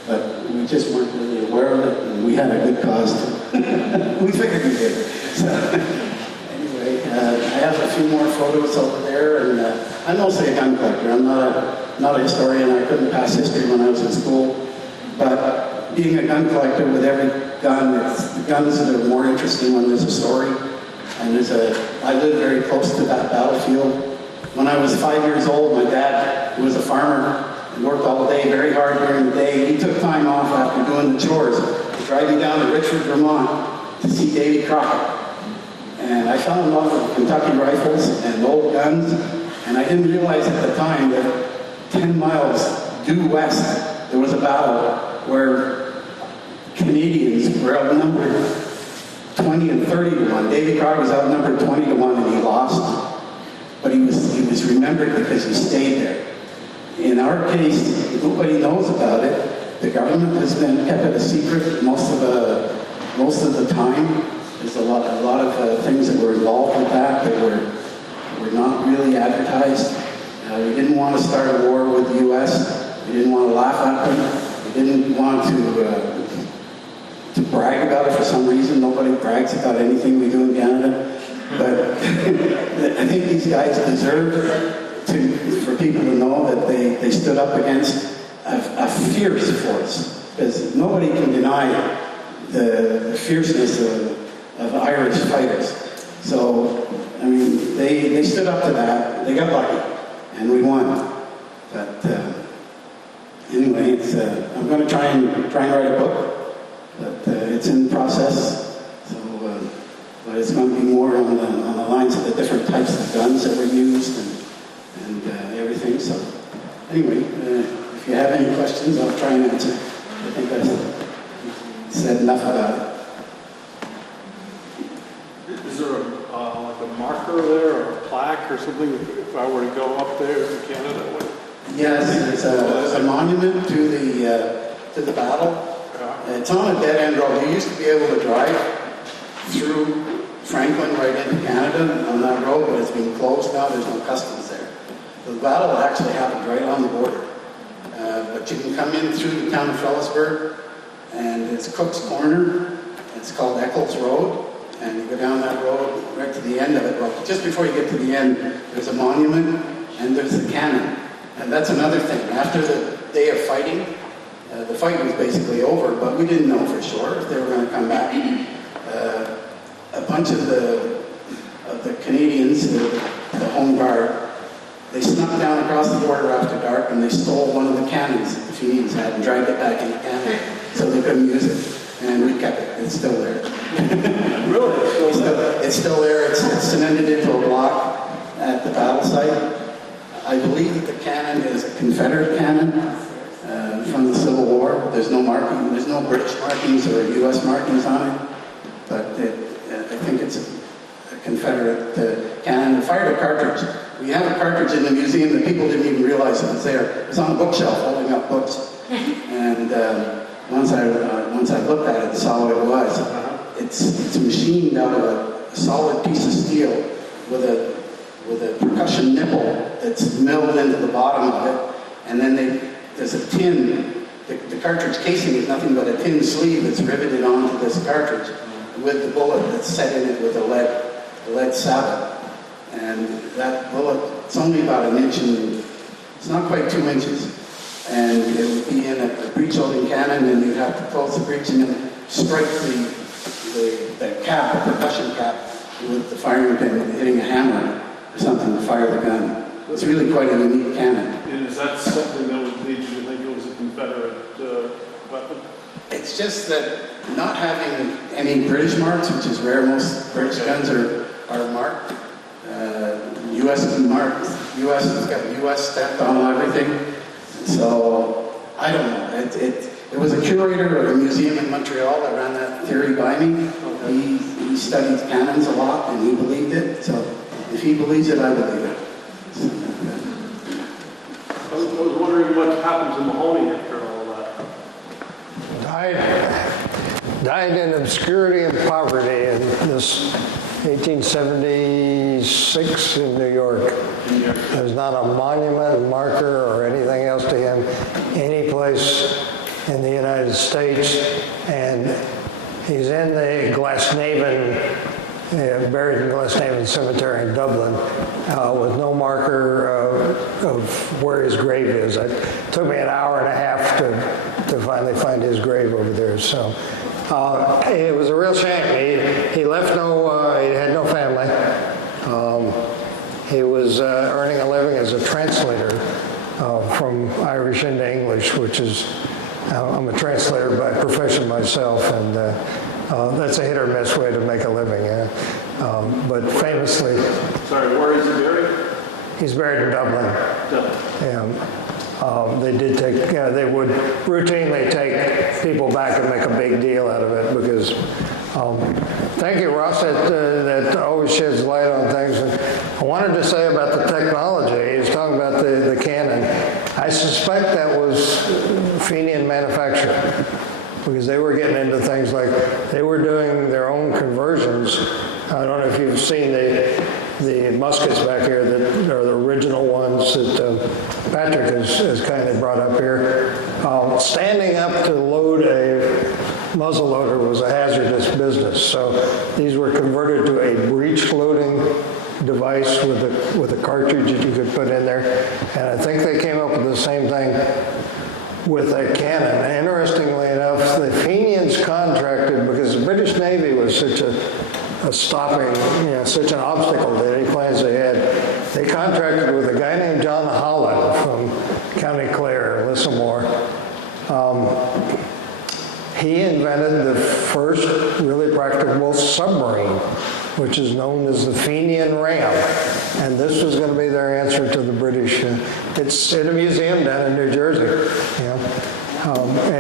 but we just weren't really aware of it, and we had a good cause too. We figured we did. So anyway, I have a few more photos over there, and I'm mostly a gun collector. I'm not not a historian. I couldn't pass history when I was in school. But being a gun collector, with every gun, the guns that are more interesting when there's a story. And I live very close to that battlefield. When I was 5 years old, my dad, who was a farmer, and worked all day, very hard during the day, he took time off after doing the chores to drive me down to Richmond, Vermont to see Davy Crockett. And I fell in love with Kentucky rifles and old guns, and I didn't realize at the time that 10 miles due west, there was a battle where Canadians were outnumbered 20 and 30 to 1. Davy Crockett was outnumbered 20 to 1 and he lost. But he was remembered because he stayed there. In our case, nobody knows about it. The government has been kept it a secret most of the time. There's a lot of things that were involved with that were not really advertised. We didn't want to start a war with the U.S. We didn't want to laugh at them. We didn't want to brag about it for some reason. Nobody brags about anything we do in Canada. But I think these guys deserve for people to know that they stood up against a fierce force, because nobody can deny the fierceness of Irish fighters. So, I mean, they stood up to that. They got lucky, and we won. But anyway, I'm going to try and write a book, but it's in process. But it's going to be more on the lines of the different types of guns that were used and everything. So anyway, if you have any questions, I'll try and answer. I think I've said enough about it. Is there like a marker there or a plaque or something if I were to go up there to Canada? Yes, there's a monument to the battle. Yeah. It's on a dead-end road. You used to be able to drive through Franklin right into Canada on that road, but it's been closed now. There's no customs there. The battle actually happened right on the border. But you can come in through the town of Phillipsburg, and it's Cook's Corner. It's called Eccles Road, and you go down that road right to the end of it. Well, just before you get to the end, there's a monument, and there's a cannon. And that's another thing. After the day of fighting, the fight was basically over, but we didn't know for sure if they were going to come back. A bunch of the Canadians, the Home Guard, they snuck down across the border after dark and they stole one of the cannons that the Fenians had and dragged it back into Canada so they couldn't use it. And we kept it. It's still there. Really? It's still there. It's cemented into a block at the battle site. I believe that the cannon is a Confederate cannon from the Civil War. There's no marking. There's no British markings or U.S. markings on it. But I think it's a Confederate cannon. It fired a cartridge. We have a cartridge in the museum that people didn't even realize it was there. It was on a bookshelf holding up books. And once I looked at it and saw what it was, it's machined out of a solid piece of steel with a percussion nipple that's milled into the bottom of it. And then there's a tin. The cartridge casing is nothing but a tin sleeve that's riveted onto this cartridge with the bullet that's set in it with a lead sabot. And that bullet, it's only about an inch, and it's not quite 2 inches. And it would be in a breech-loading cannon, and you'd have to close the breech and then strike the cap, the percussion cap, with the firing pin, hitting a hammer or something to fire the gun. It's really quite a unique cannon. And is that something that would lead you to think it was a Confederate weapon? It's just that not having any British marks, which is rare, most British guns are marked. U.S. marked. U.S. has got U.S. stamped on everything. So I don't know. It was a curator of a museum in Montreal that ran that theory by me. He studied cannons a lot, and he believed it. So if he believes it, I believe it. I was wondering what happened to Mahoney after all that. Died in obscurity and poverty in this 1876 in New York. There's not a monument, marker, or anything else to him any place in the United States. And he's in the Glasnevin buried in Glasnevin Cemetery in Dublin, with no marker of where his grave is. It took me an hour and a half to finally find his grave over there. So it was a real shame. He left he had no family. He was earning a living as a translator from Irish into English, which is, I'm a translator by profession myself, and that's a hit or miss way to make a living. But famously... Sorry, where is he buried? He's buried in Dublin. They would routinely take people back and make a big deal out of it because, thank you, Ross, that always sheds light on things. And I wanted to say about the technology. He was talking about the cannon. I suspect that was Fenian manufacture because they were getting into things like they were doing their own conversions. I don't know if you've seen the muskets back here that are the original ones that Patrick has kindly brought up here. Standing up to load a muzzle loader was a hazardous business. So these were converted to a breech loading device with a cartridge that you could put in there. And I think they came up with the same thing with a cannon. Interestingly enough, the Fenians contracted, because the British Navy was such a stopping, such an obstacle to any plans they had. They contracted with a guy named John Holland from County Clare, Lissamore. He invented the first really practicable submarine, which is known as the Fenian Ram. And this was going to be their answer to the British. It's in a museum down in New Jersey. And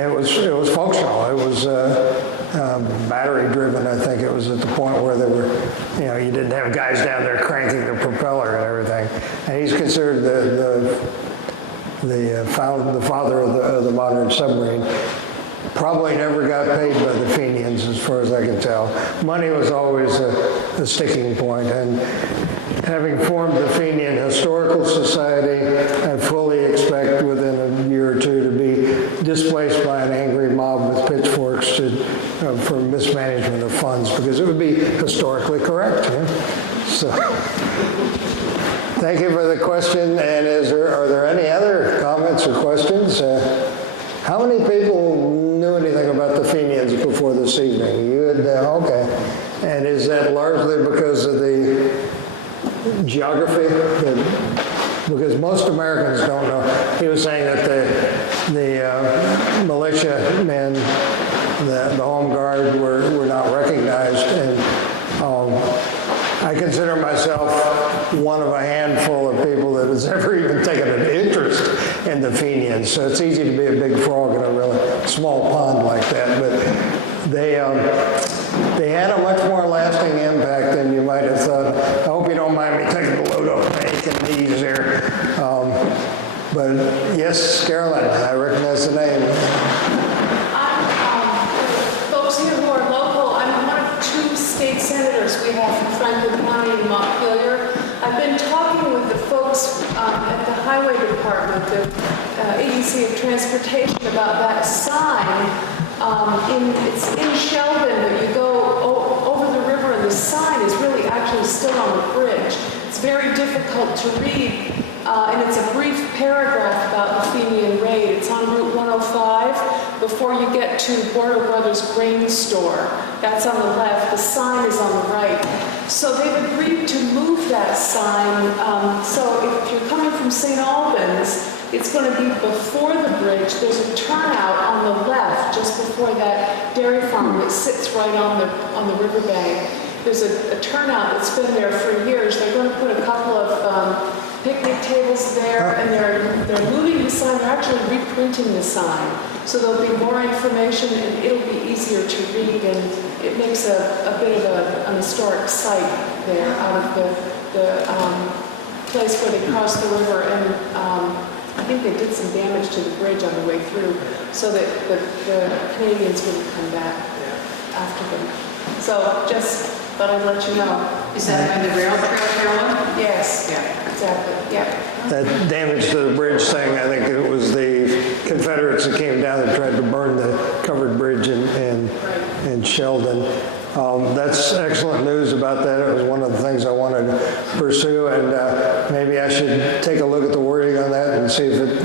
it was functional. It was battery driven. I think it was at the point where they were, you didn't have guys down there cranking the propeller and everything. And he's considered the father of the modern submarine. Probably never got paid by the Fenians, as far as I can tell. Money was always the sticking point. And having formed the Fenian Historical Society, I fully expect within a year or two to be displaced by an angry mob with pitchforks for mismanagement of funds, because it would be historically correct. So, thank you for the question. And are there any other comments or questions? How many people knew anything about the Fenians before this evening? You had, okay. And is that largely because of the geography? Because most Americans don't know. He was saying that the militia men, the home guard were not recognized. And I consider myself one of a handful of people that has ever even taken an interest in the Fenians. So it's easy to be a big frog in a really small pond like that. But they had a much more lasting impact than you might have thought. I hope you don't mind me taking the load off making these here. But yes, Carolyn, I recognize the name. Folks here who are local, I'm one of 2 state senators we have from Franklin County and Montpelier. I've been talking with the folks at the Highway Department, the Agency of Transportation, about that sign. It's in Sheldon, but you go over the river, and the sign is really actually still on the bridge. It's very difficult to read, and it's a brief paragraph about the Fenian Raid. It's on Route 105 before you get to Border Brothers Grain Store. That's on the left. The sign is on the right. So they've agreed to move that sign. So if you're coming from St. Albans, it's going to be before the bridge. There's a turnout on the left just before that dairy farm that sits right on the riverbank. There's a turnout that's been there for years. They're going to put a couple of picnic tables there, and they're moving the sign. They're actually reprinting the sign. So there'll be more information, and it'll be easier to read, and it makes a bit of an historic site there out of the place where they crossed the river, and I think they did some damage to the bridge on the way through, so that the Canadians wouldn't come back after them. So just thought I'd let you know. Is that on the rail trail, Carolyn? Yes. Yeah. Exactly. Yeah. That damage to the bridge thing, I think it was the Confederates that came down and tried to burn the covered bridge in Sheldon. That's excellent news about that. It was one of the things I wanted to pursue, and maybe I should take a look at the wording on that and see if it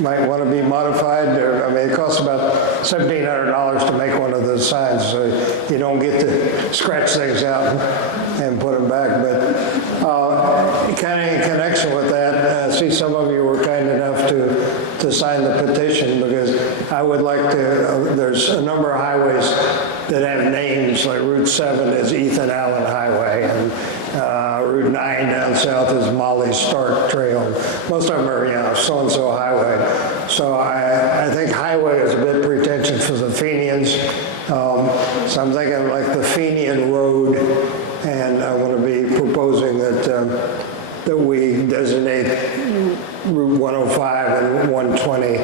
might want to be modified. I mean, it costs about $1,700 to make one of those signs, so you don't get to scratch things out and put them back. But kind of in connection with that, see, some of you were kind enough to sign the petition, because I would like to, there's a number of highways that have names, like Route 7 is Ethan Allen Highway, and Route 9 down south is Molly Stark Trail. Most of them are, so-and-so highway. So I think highway is a bit pretentious for the Fenians. So I'm thinking like the Fenian Road, and I want to be proposing that we designate Route 105 and 120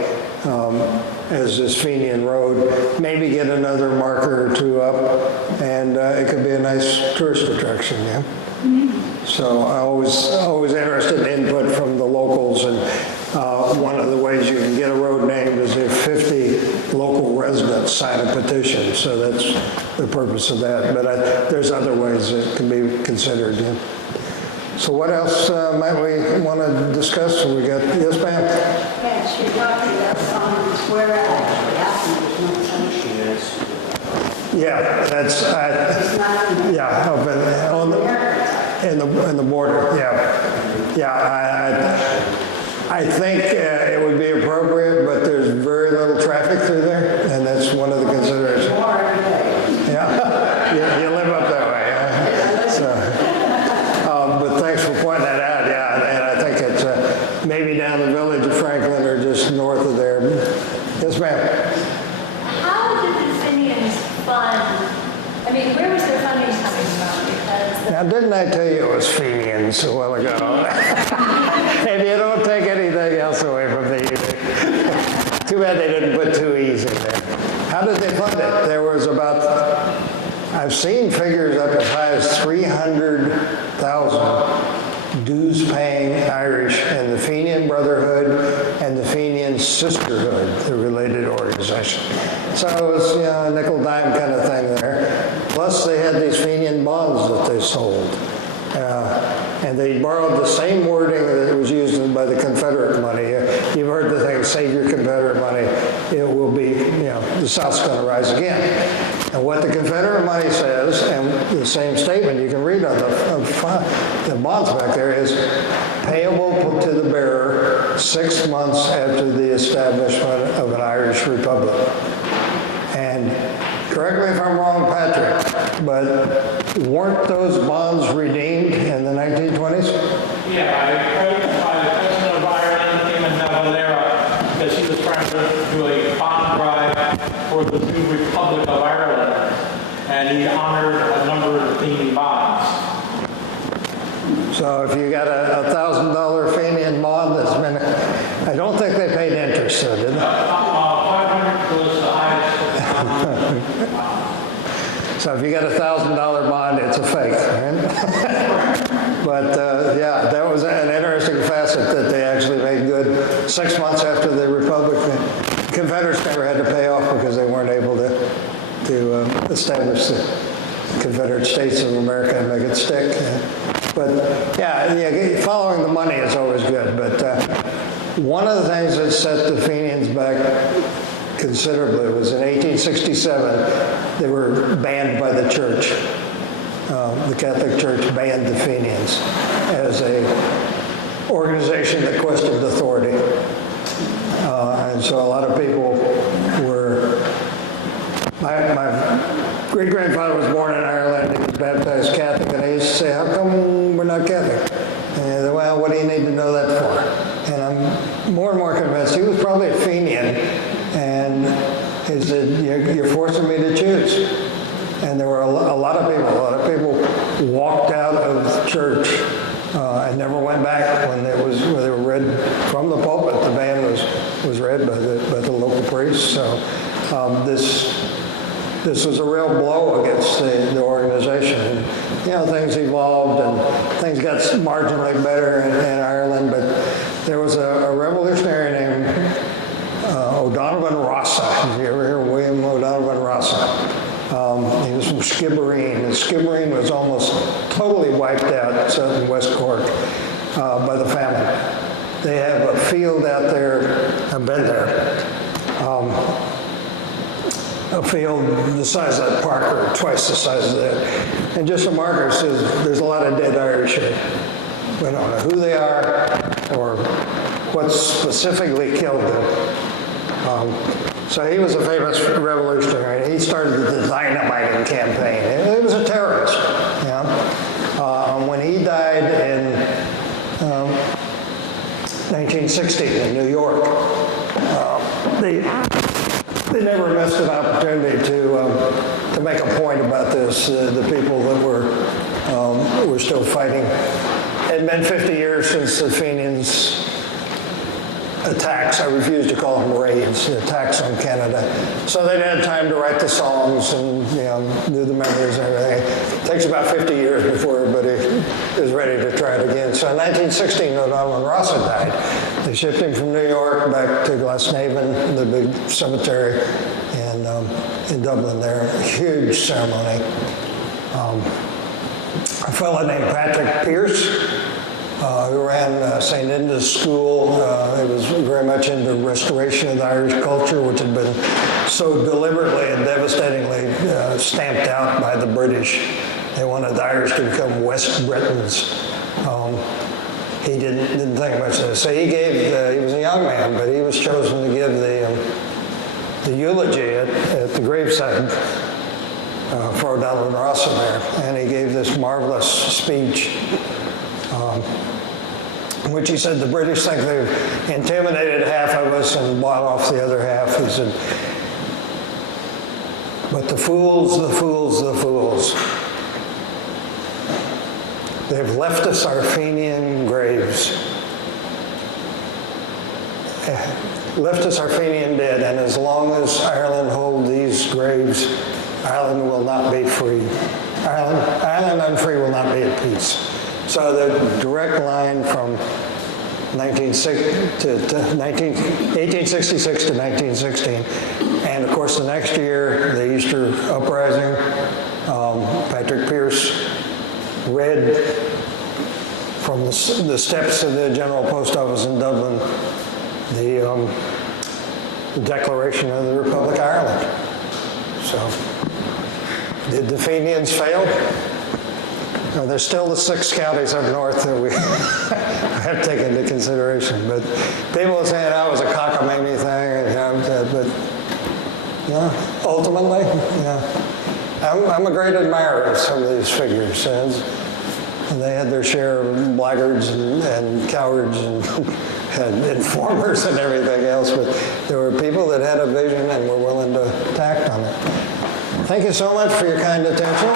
as this Fenian Road. Maybe get another marker or two up, and it could be a nice tourist attraction, yeah? So I'm always interested in input from the locals, and one of the ways you can get a road named is if 50 local residents sign a petition. So that's the purpose of that. But there's other ways that can be considered. Yeah. So what else might we want to discuss? We got, yes, ma'am? Yes, you're talking about songs where actually happened. Yeah, that's yeah, up in the border. Yeah. I think it would be appropriate, but there's very little traffic through there, and that's one of the considerations. Yeah, you live up that way. But thanks for pointing that out. Yeah, and I think it's maybe down the village of Franklin or just north of there. Yes, ma'am. How did the Fenians fund? I mean, where was their funding coming from? Because Now, didn't I tell you it was Fenians a while ago? And you don't take anything else away from the evening. Too bad they didn't put two E's in there. How did they fund it? There was about, I've seen figures up as high as 300,000 dues-paying Irish in the Fenian Brotherhood and the Fenian Sisterhood, the related organization. So it was, a nickel-dime kind of thing there. Plus, they had these Fenian bonds that they sold. And they borrowed the same wording that was used by the Confederate money. You've heard the thing, save your Confederate money. It will be, the South's going to rise again. And what the Confederate money says, and the same statement you can read on the bonds back there, is payable to the bearer 6 months after the establishment of an Irish Republic. And correct me if I'm wrong, Patrick, but weren't those bonds redeemed in the 1920s? Yeah, the president of Ireland came in Valera because he was trying to do a bond drive for the new Republic of Ireland, and he honored a number of Fenian bonds. So if you got a $1,000 Fenian bond that's been, I don't think they paid interest, so did they? 500 was the highest. So if you got a $1,000 bond, it's a fake, right? But that was an interesting facet that they actually made good 6 months after the Republic. The Confederates never had to pay off because they weren't able to establish the Confederate States of America and make it stick. But following the money is always good. But one of the things that set the Fenians back considerably was in 1867, they were banned by the church. The Catholic Church banned the Fenians as a organization that questioned authority. And so a lot of people were, my great-grandfather was born in Ireland. He was baptized Catholic, and I used to say, how come we're not Catholic? And well, what do you need to know that for? And I'm more and more convinced he was probably a Fenian, and he said, you're forcing me to choose. And there were a lot of people walked out of church and never went back when they were read from the pulpit. The ban was read by the local priest. So this was a real blow against the organization. And, things evolved and things got marginally better in Ireland, but there was a revolutionary named O'Donovan Rossa. Did you ever hear William O'Donovan Rossa? He was from Skibbereen was almost totally wiped out at Southern West Cork by the famine. They have a field out there, I've been there, a field the size of that park, or twice the size of that. And just a marker says there's a lot of dead Irish here. We don't know who they are or what specifically killed them. So he was a famous revolutionary. He started the dynamiting campaign. He was a terrorist. When he died in 1960 in New York, they never missed an opportunity to make a point about this. The people that were still fighting. It had been 50 years since the Fenians' attacks. I refuse to call them raids, the attacks on Canada. So they'd had time to write the songs and do the memories and everything. It takes about 50 years before everybody is ready to try it again. So in 1916, when Alban Rossa died, they shipped him from New York back to Glasnevin, the big cemetery in Dublin there. A huge ceremony. A fellow named Patrick Pearse, who ran St. Inda's School. He was very much into restoration of the Irish culture, which had been so deliberately and devastatingly stamped out by the British. They wanted the Irish to become West Britons. He didn't think much of this. So he was a young man, but he was chosen to give the eulogy at the graveside for Alban Rossa there. And he gave this marvelous speech in which he said, the British think they've intimidated half of us and bought off the other half. He said, but the fools, the fools, the fools. They've left us our Fenian graves. Left us our Fenian dead, and as long as Ireland holds these graves, Ireland will not be free. Ireland unfree will not be at peace. So the direct line from 1866 to 1916, and of course the next year, the Easter Uprising, Patrick Pearse read from the steps of the General Post Office in Dublin the Declaration of the Republic of Ireland. So, did the Fenians fail? No, there's still the 6 counties up north that we have taken into consideration. But people are saying that was a cockamamie thing, but ultimately, I'm a great admirer of some of these figures. And they had their share of blackguards and cowards and informers and everything else, but there were people that had a vision and were willing to act on it. Thank you so much for your kind attention.